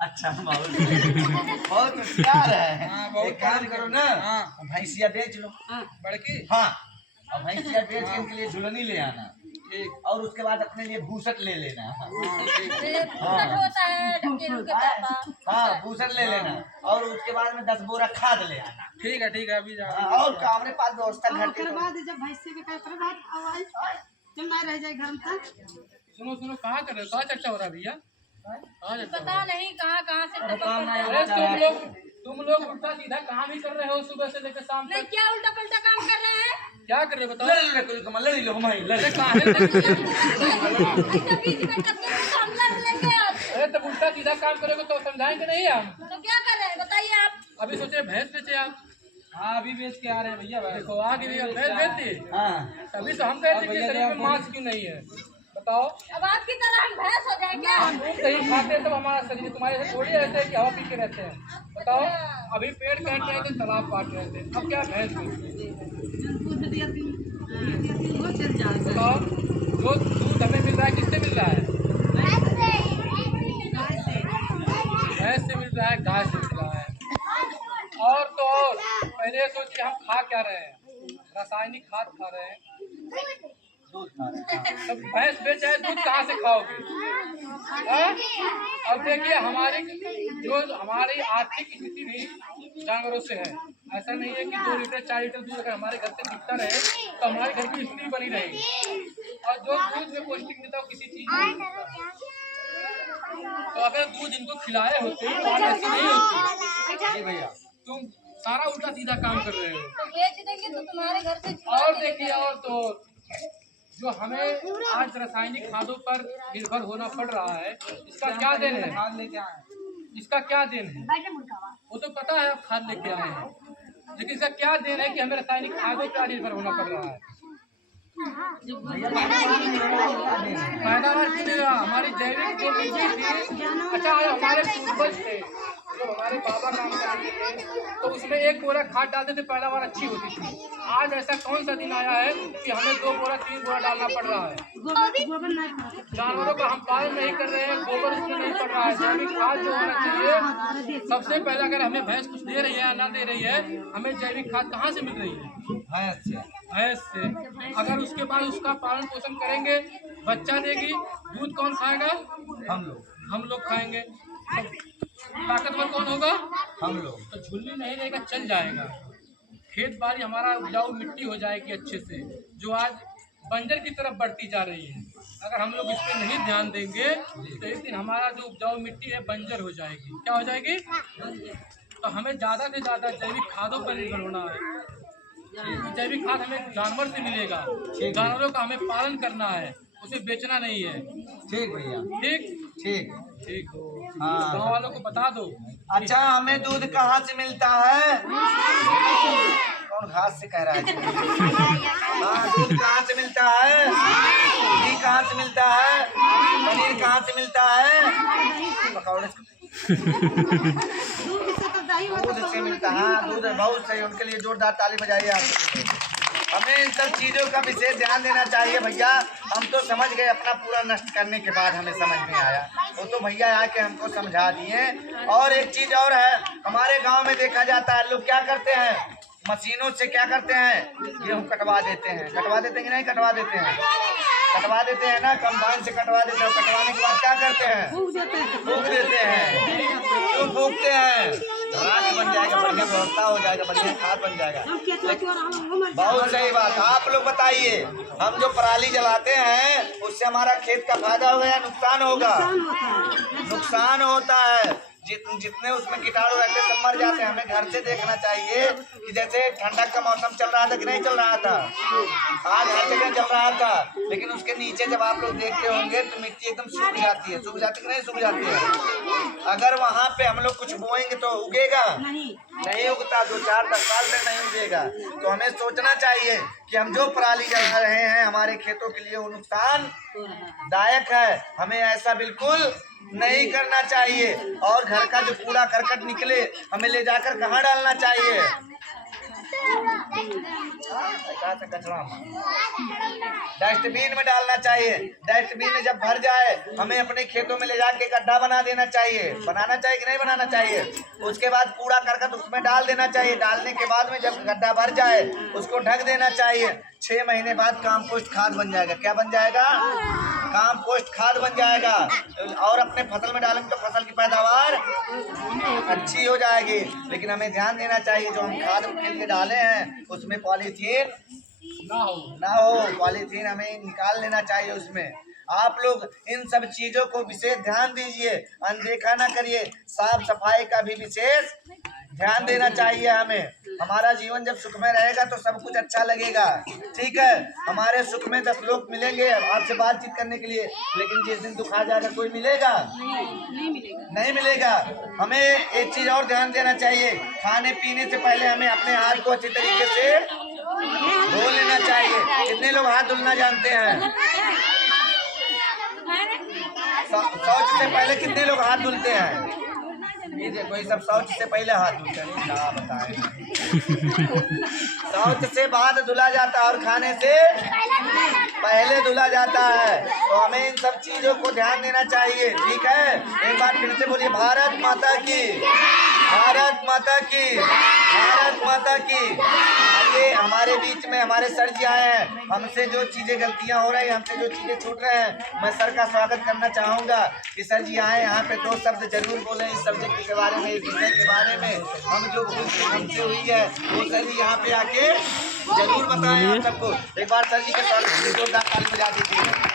अच्छा बहुत होशियार है। हाँ, बहुत एक काम करो ना, हाँ। भैंसिया बेच लो। बड़की हाँ, और भैंसिया बेच के इनके लिए झुलनी ले आना, ठीक। और उसके बाद अपने लिए भूसट ले लेना। होता है ढकेलू के पापा। हाँ, भूसट ले लेना, और उसके बाद में 10 बोरा खाद ले आना। ठीक है अभी जा। हाँ, और का हमारे पास व्यवस्था घर के बाद जब भैंसे के कर बाद आवाज चलना रह जाए घर में। सुनो कहाँ कर रहे हो? कहाँ चर्चा हो रहा है भैया? कहाँ चर्चा हो रहा पता नहीं कहाँ कहाँ से अरे काम नहीं है? होता अरे है। तुम लोग उल्टा सीधा काम ही कर रहे हो सुबह से लेकर शाम नहीं, तक। क्या उल्टा पुल्टा काम कर रहे हैं? क्या कर रहे हो बताओ? लड़ी लो हमारी लड़ी। अरे कहाँ है? ऐसा बीच में टक्कर में तो हम लड़ लेंगे आज। अरे तब उल्टा सीधा काम करोगे तो समझाएंगे नहीं हम। तो क्या कर रहे हैं बताइए आप? अभी सोचे भैंस बेचे आप। हाँ अभी बेच के आ रहे हैं भैया। देखो आ गई भैंस बेच दी। हाँ, तभी तो हम कहते कि शरीर में मांस क्यों नहीं है बताओ। अब आपकी तरह हम भैंस हो जाए क्या? हम दूध दही खाते हैं तब हमारा शरीर तुम्हारे से थोड़ी रहते हैं कि हवा पी के रहते हैं बताओ। अभी पेड़ काट रहे थे, तालाब काट रहे थे, अब क्या भैंस वो चल जाए। बताओ। जो दूध हमें मिल रहा है किससे मिल रहा है? भैंस से मिल रहा है, गाय से मिल रहा है। और तो और पहले सोचिए हम खा क्या रहे हैं? रासायनिक खाद खा रहे हैं। दूध खा रहे हैं। तो भैंस बेच है, दूध कहाँ से खाओगे? हाँ? अब देखिए हमारी आर्थिक स्थिति भी जानवरों से है। ऐसा नहीं है कि 2 लीटर 4 लीटर दूध अगर हमारे घर से बिकता रहे तो हमारे घर की स्थिति बनी रहेगी। और जो दूध में पौष्टिक मिलता है वो किसी चीज में नहीं मिलता। तो अगर दूध इनको खिलाए होते तो आज ऐसी नहीं होती। जी भैया, तुम सारा उल्टा सीधा काम कर रहे हो। तो बेच देंगे तो तुम्हारे घर से चुरा और लेंगे। देखिए और तो जो हमें आज रासायनिक खादों पर निर्भर होना पड़ रहा है, इसका क्या देन है? खाद लेके आए। इसका क्या देन है? वो तो पता है आप खाद लेके आए हैं, लेकिन इसका क्या देन है कि हमें रासायनिक खादों पर निर्भर होना पड़ रहा है? पैदावार क्यों नहीं रहा? हमारी जैविक जो मिट्टी थी, अच्छा हमारे पूर्वज थे जो हमारे बाबा काम करते थे तो उसमें 1 बोरा खाद डालते थे, पैदावार अच्छी होती थी। आज ऐसा कौन सा दिन आया है कि हमें 2 बोरा 3 बोरा डालना पड़ रहा है? गोबर नहीं जानवरों का हम पालन नहीं कर रहे हैं, गोबर उसमें नहीं पड़ रहा है। जैविक खाद जो होना चाहिए सबसे पहले, अगर हमें भैंस कुछ दे रही है या ना दे रही है, हमें जैविक खाद कहाँ से मिल रही है? भैंस से। अगर उसके बाद उसका पालन पोषण करेंगे, बच्चा देगी, दूध कौन खाएगा? हम लोग खाएंगे। ताकतवर कौन होगा? हम लोग। तो झुल्ली नहीं रहेगा, चल जाएगा। खेत बाड़ी हमारा उपजाऊ मिट्टी हो जाएगी अच्छे से, जो आज बंजर की तरफ बढ़ती जा रही है। अगर हम लोग इस पर नहीं ध्यान देंगे तो एक दिन हमारा जो उपजाऊ मिट्टी है बंजर हो जाएगी। क्या हो जाएगी? तो हमें ज़्यादा से ज़्यादा जैविक खादों पर निर्भर होना है। जैविक खाद हमें जानवर से मिलेगा, जानवरों का हमें पालन करना है, उसे बेचना नहीं है। ठीक भैया, ठीक ठीक। ठीक हो। हाँ। गाँव वालों को बता दो। अच्छा, हमें दूध कहाँ से मिलता है? कौन घास से कह रहा है? हाँ, दूध कहाँ से मिलता है? घी कहाँ से मिलता है? पनीर कहाँ से मिलता है? पकौड़े दूध से मिलता है। हाँ, दूध बहुत सही, उनके लिए जोरदार ताली बजाइए आप। हमें इन सब चीज़ों का विशेष ध्यान देना चाहिए भैया। हम तो समझ गए, अपना पूरा नष्ट करने के बाद हमें समझ में आया, वो तो भैया आके हमको समझा दिए। और एक चीज़ और है, हमारे गांव में देखा जाता है लोग क्या करते हैं, मशीनों से क्या करते हैं, गेहूँ कटवा देते हैं। कटवा देते हैं कि नहीं कटवा देते हैं? कटवा देते हैं ना, कंबाइन से कटवा देते हैं। कटवाने के बाद क्या करते हैं? फूंक देते हैं। क्यों फूंकते हैं? राख बन जाएगा, बढ़िया व्यवस्था हो जाएगा, बढ़िया खाद बन जाएगा। बहुत सही बात। आप लोग बताइए, हम जो पराली जलाते हैं उससे हमारा खेत का फायदा होगा या नुकसान होगा? नुकसान होता है। जितने उसमें कीटाणु रहते सब मर जाते हैं। हमें घर से देखना चाहिए कि जैसे ठंडक का मौसम चल रहा था कि नहीं चल रहा था, आज हर जगह चल रहा था, लेकिन उसके नीचे जब आप लोग देखते होंगे तो मिट्टी एकदम सूख जाती है। सूख जाती कि नहीं सूख जाती है? अगर वहाँ पे हम लोग कुछ बोएंगे तो उगेगा? नहीं उगता, 2-4-10 साल तक नहीं उगेगा। तो हमें सोचना चाहिए कि हम जो पराली जला रहे हैं हमारे खेतों के लिए वो नुकसान दायक है। हमें ऐसा बिल्कुल नहीं करना चाहिए। और घर का जो कूड़ा करकट निकले हमें ले जाकर कहाँ डालना चाहिए? कहाँ से कचरा? डस्टबिन में डालना चाहिए। डस्टबिन में जब भर जाए हमें अपने खेतों में ले जाके गड्ढा बना देना चाहिए। बनाना चाहिए कि नहीं बनाना चाहिए? उसके बाद कूड़ा करकट उसमें डाल देना चाहिए। डालने के बाद में जब गड्ढा भर जाए उसको ढक देना चाहिए। 6 महीने बाद कंपोस्ट खाद बन जाएगा। क्या बन जाएगा? कंपोस्ट खाद बन जाएगा। और अपने फसल में डालेंगे तो फसल की पैदावार अच्छी हो जाएगी। लेकिन हमें ध्यान देना चाहिए जो हम खाद के लिए डाले हैं उसमें पॉलीथीन ना हो। पॉलीथीन हमें निकाल लेना चाहिए उसमें। आप लोग इन सब चीजों को विशेष ध्यान दीजिए, अनदेखा ना करिए। साफ सफाई का भी विशेष ध्यान देना चाहिए हमें। हमारा जीवन जब सुखमय रहेगा तो सब कुछ अच्छा लगेगा। ठीक है, हमारे सुख में 10 लोग मिलेंगे आपसे बातचीत करने के लिए, लेकिन जिस दिन दुख आ जाएगा कोई मिलेगा? नहीं मिलेगा। हमें एक चीज और ध्यान देना चाहिए, खाने पीने से पहले हमें अपने हाथ को अच्छी तरीके से धो लेना चाहिए। कितने लोग हाथ धुलना जानते हैं? शौच से पहले कितने लोग हाथ धुलते हैं? ये देखो, ये सब शौच से पहले हाथ धुलते हैं। क्या बताएं? शौच से बाद धुला जाता है और खाने से पहले धुला जाता है। तो हमें इन सब चीजों को ध्यान देना चाहिए। ठीक है, एक बार फिर से बोलिए, भारत माता की, भारत माता की, भारत माता की। ये हमारे बीच में हमारे सर जी आए हैं। हमसे जो चीजें गलतियां हो रही हैं, हमसे जो चीजें छूट रहे हैं, मैं सर का स्वागत करना चाहूंगा कि सर जी आए यहाँ पे 2 शब्द जरूर बोले इस सब्जेक्ट के बारे में, इस विषय के बारे में। हम जो भूल हमसे हुई है वो सर जी यहाँ पे आके जरूर बताएं आप सबको। एक बार सर जी के स्वागत जोरदार ताली बजा दीजिए।